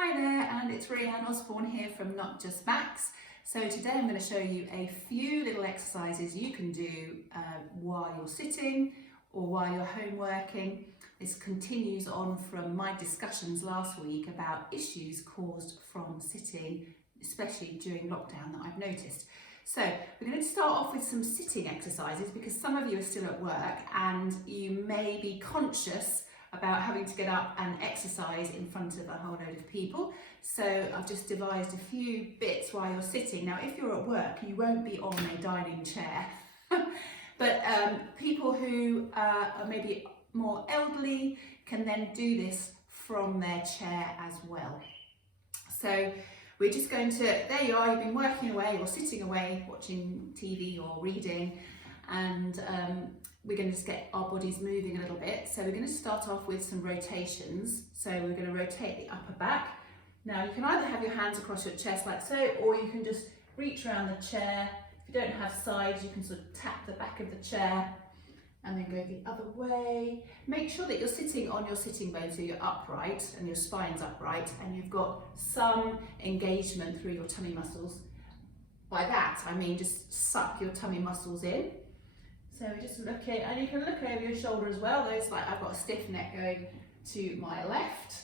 Hi there, and it's Rhian Osborne here from Not Just Max. So today I'm going to show you a few little exercises you can do while you're sitting or while you're home working. This continues on from my discussions last week about issues caused from sitting, especially during lockdown, that I've noticed. So we're going to start off with some sitting exercises because some of you are still at work and you may be conscious about having to get up and exercise in front of a whole load of people. So I've just devised a few bits while you're sitting. Now, if you're at work, you won't be on a dining chair, but people who are maybe more elderly can then do this from their chair as well. So we're just going to, there you are, you've been working away or sitting away, watching TV or reading, and we're going to just get our bodies moving a little bit. So we're going to start off with some rotations. So we're going to rotate the upper back. Now you can either have your hands across your chest like so, or you can just reach around the chair. If you don't have sides, you can sort of tap the back of the chair and then go the other way. Make sure that you're sitting on your sitting bones, so you're upright and your spine's upright and you've got some engagement through your tummy muscles. By that, I mean just suck your tummy muscles in. So we're just looking, and you can look over your shoulder as well. Those, like, I've got a stiff neck going to my left.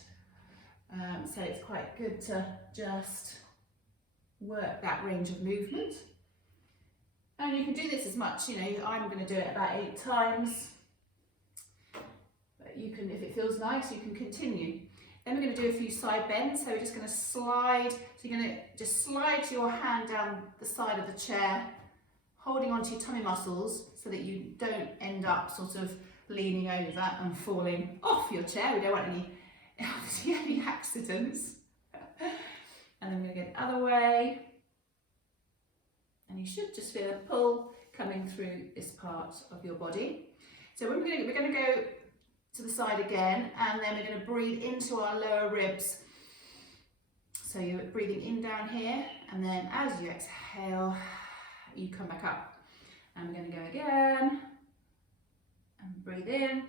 So it's quite good to just work that range of movement. And you can do this as much, you know, I'm going to do it about 8 times. But you can, if it feels nice, you can continue. Then we're going to do a few side bends. So we're just going to slide. So you're going to just slide your hand down the side of the chair, holding onto your tummy muscles so that you don't end up sort of leaning over and falling off your chair. We don't want any accidents. And then we're going to go the other way. And you should just feel a pull coming through this part of your body. So we're going to go to the side again, and then we're going to breathe into our lower ribs. So you're breathing in down here, and then as you exhale, you come back up. And we're going to go again and breathe in.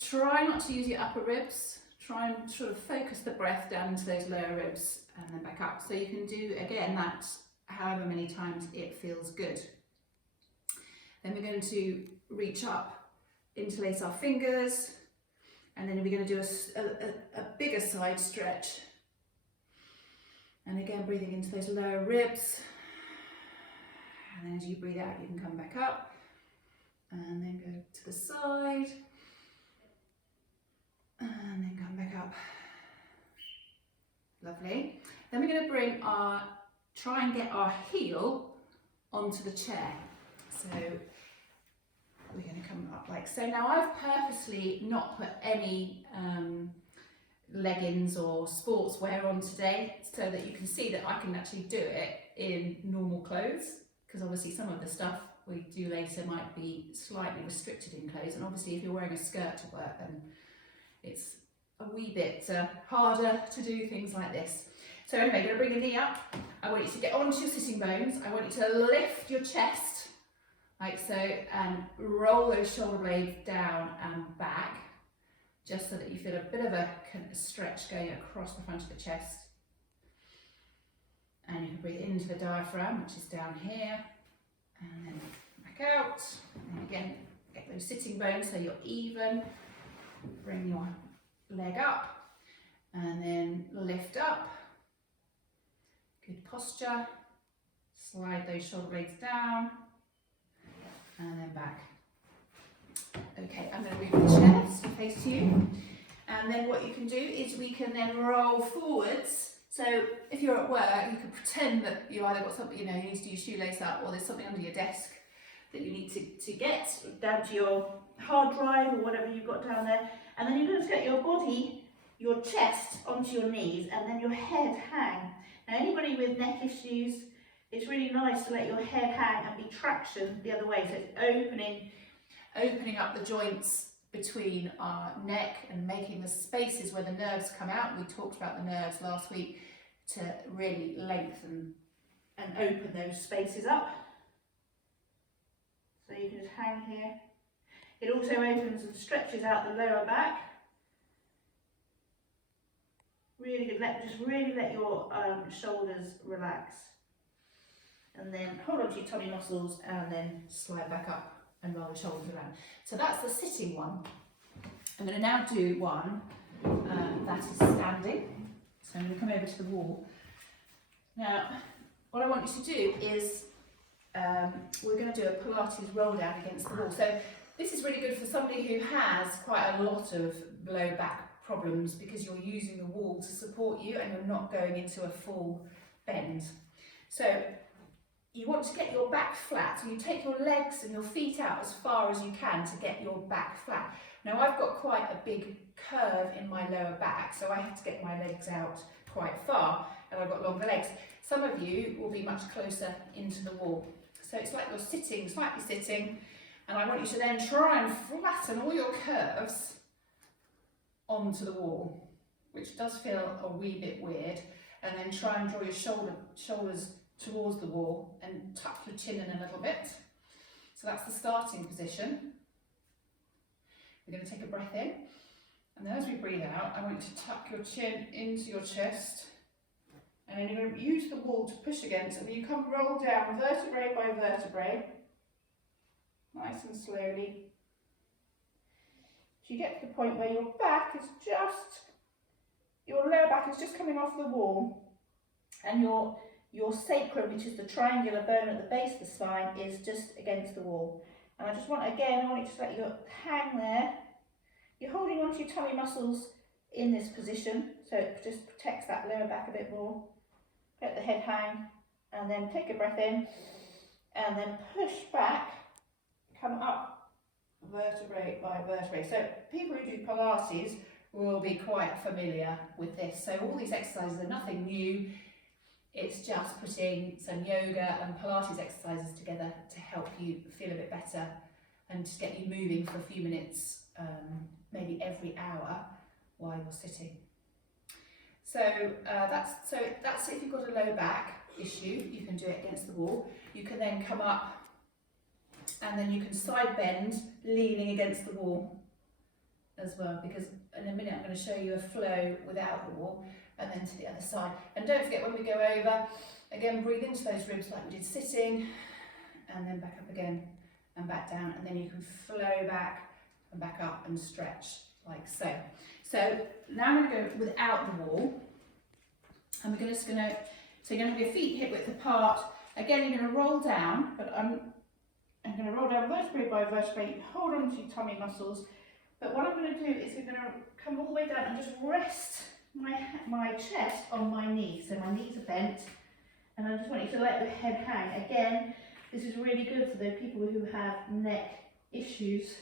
Try not to use your upper ribs. Try and sort of focus the breath down into those lower ribs and then back up. So you can do again that however many times it feels good. Then we're going to reach up, interlace our fingers, and then we're going to do a bigger side stretch. And again, breathing into those lower ribs. And then as you breathe out, you can come back up and then go to the side and then come back up. Lovely. Then we're going to try and get our heel onto the chair. So we're going to come up like so. Now I've purposely not put any leggings or sportswear on today so that you can see that I can actually do it in normal clothes. Because obviously some of the stuff we do later might be slightly restricted in clothes, and obviously if you're wearing a skirt to work, then it's a wee bit harder to do things like this. So anyway, you're going to bring the knee up. I want you to get onto your sitting bones. I want you to lift your chest, like so, and roll those shoulder blades down and back, just so that you feel a bit of a stretch going across the front of the chest. And you can breathe into the diaphragm, which is down here, and then back out. And again, get those sitting bones so you're even. Bring your leg up, and then lift up. Good posture. Slide those shoulder blades down, and then back. Okay, I'm going to move the chair so face to you. And then what you can do is we can then roll forwards. So if you're at work, you can pretend that you either got something, you know, you need to do your shoelace up, or there's something under your desk that you need to get down to your hard drive or whatever you've got down there. And then you're going to get your body, your chest onto your knees, and then your head hang. Now anybody with neck issues, it's really nice to let your head hang and be traction the other way. So it's opening up the joints between our neck and making the spaces where the nerves come out. We talked about the nerves last week to really lengthen and open those spaces up. So you can just hang here. It also opens and stretches out the lower back. Really good. Just really let your shoulders relax. And then hold on to your tummy muscles and then slide back up and roll the shoulders around. So that's the sitting one. I'm going to now do one that is standing. So I'm going to come over to the wall. Now, what I want you to do is we're going to do a Pilates roll down against the wall. So this is really good for somebody who has quite a lot of low back problems because you're using the wall to support you and you're not going into a full bend. So you want to get your back flat, so you take your legs and your feet out as far as you can to get your back flat. Now I've got quite a big curve in my lower back, so I have to get my legs out quite far and I've got longer legs. Some of you will be much closer into the wall. So it's like you're sitting, slightly sitting, and I want you to then try and flatten all your curves onto the wall, which does feel a wee bit weird, and then try and draw your shoulders towards the wall and tuck your chin in a little bit. So that's the starting position. We're going to take a breath in, and then as we breathe out, I want you to tuck your chin into your chest, and then you're going to use the wall to push against, and you come roll down vertebrae by vertebrae, nice and slowly. So you get to the point where your lower back is just coming off the wall, and your sacrum, which is the triangular bone at the base of the spine, is just against the wall. And I want you to let you hang there. You're holding onto your tummy muscles in this position, so it just protects that lower back a bit more. Let the head hang, and then take a breath in, and then push back, come up vertebrae by vertebrae. So people who do Pilates will be quite familiar with this. So all these exercises are nothing new. It's just putting some yoga and Pilates exercises together to help you feel a bit better and just get you moving for a few minutes, maybe every hour while you're sitting. So that's if you've got a low back issue, you can do it against the wall. You can then come up and then you can side bend, leaning against the wall as well, because in a minute I'm going to show you a flow without the wall. And then to the other side. And don't forget, when we go over, again, breathe into those ribs like we did sitting, and then back up again and back down, and then you can flow back and back up and stretch like so. So now I'm going to go without the wall, and so you're going to have your feet hip width apart. Again, you're going to roll down, but I'm going to roll down vertebrae by vertebrae, hold on to your tummy muscles. But what I'm going to do is we're going to come all the way down and just rest my chest on my knees, so my knees are bent, and I just want you to let the head hang. Again, this is really good for the people who have neck issues,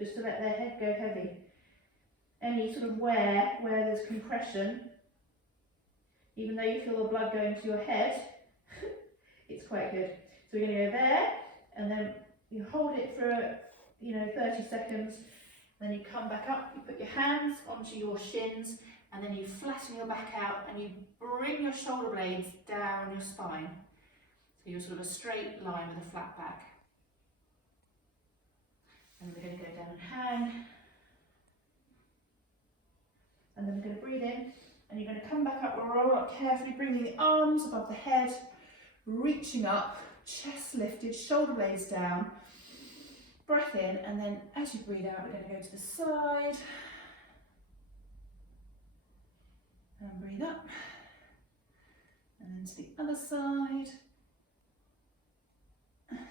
just to let their head go heavy. Any sort of where there's compression, even though you feel the blood going to your head, it's quite good. So we're going to go there, and then you hold it for 30 seconds, then you come back up, you put your hands onto your shins, and then you flatten your back out and you bring your shoulder blades down your spine. So you're sort of a straight line with a flat back. And we're going to go down and hang. And then we're going to breathe in, and you're going to come back up, roll up carefully, bringing the arms above the head, reaching up, chest lifted, shoulder blades down. Breath in, and then as you breathe out, we're going to go to the side. And breathe up, and then to the other side,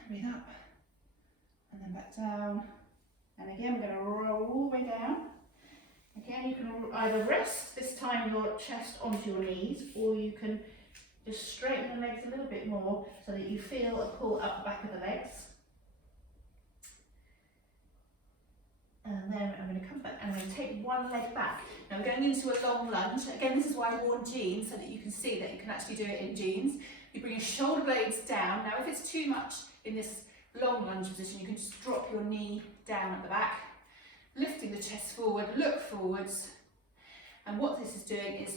breathe up, and then back down, and again we're going to roll all the way down. Again, you can either rest this time your chest onto your knees, or you can just straighten the legs a little bit more so that you feel a pull up the back of the legs. And then I'm going to come back and I'm going to take one leg back. Now we're going into a long lunge. Again, this is why I worn jeans, so that you can see that you can actually do it in jeans. You bring your shoulder blades down. Now if it's too much in this long lunge position, you can just drop your knee down at the back, lifting the chest forward, look forwards. And what this is doing is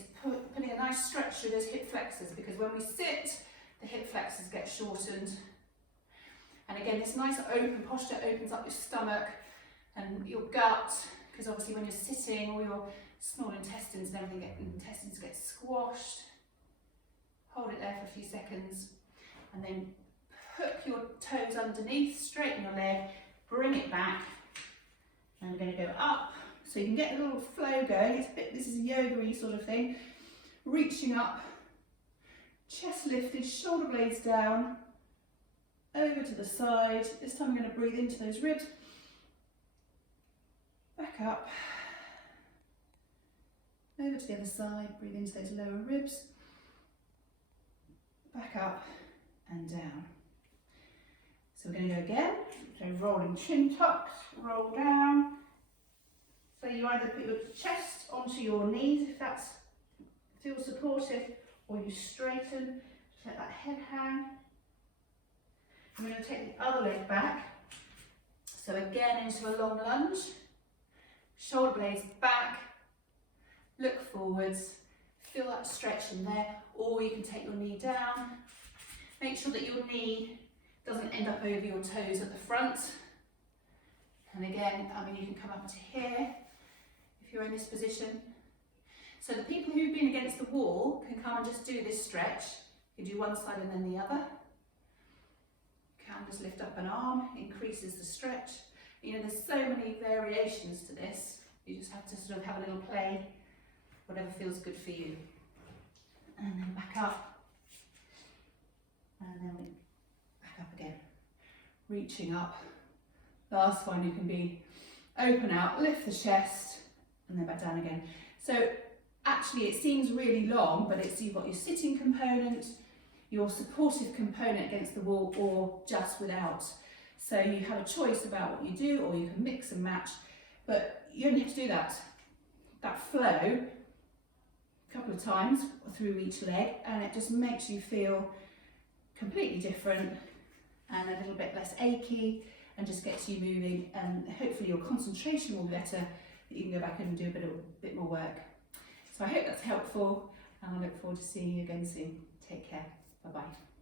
putting a nice stretch through those hip flexors, because when we sit, the hip flexors get shortened. And again, this nice open posture opens up your stomach and your gut, because obviously when you're sitting, all your small intestines and intestines get squashed. Hold it there for a few seconds and then hook your toes underneath, straighten your leg, bring it back, and we're going to go up so you can get a little flow going. This is a yoga-y sort of thing. Reaching up, chest lifted, shoulder blades down, over to the side. This time I'm going to breathe into those ribs, back up, over to the other side, breathe into those lower ribs, back up and down. So we're going to go again, so rolling chin tucks, roll down. So you either put your chest onto your knees if that feels supportive, or you straighten, just let that head hang. I'm going to take the other leg back. So again into a long lunge, shoulder blades back, look forwards, feel that stretch in there, or you can take your knee down. Make sure that your knee doesn't end up over your toes at the front. And again, you can come up to here if you're in this position. So the people who've been against the wall can come and just do this stretch. You do one side and then the other. You can just lift up an arm, increases the stretch. You know, there's so many variations to this. You just have to sort of have a little play, whatever feels good for you. And then back up. And then we back up again. Reaching up. Last one, you can be open out, lift the chest, and then back down again. So actually it seems really long, but you've got your sitting component, your supportive component against the wall, or just without. So you have a choice about what you do, or you can mix and match, but you only have to do that flow a couple of times through each leg, and it just makes you feel completely different and a little bit less achy, and just gets you moving, and hopefully your concentration will be better, that you can go back and do a bit more work. So I hope that's helpful, and I look forward to seeing you again soon. Take care. Bye-bye.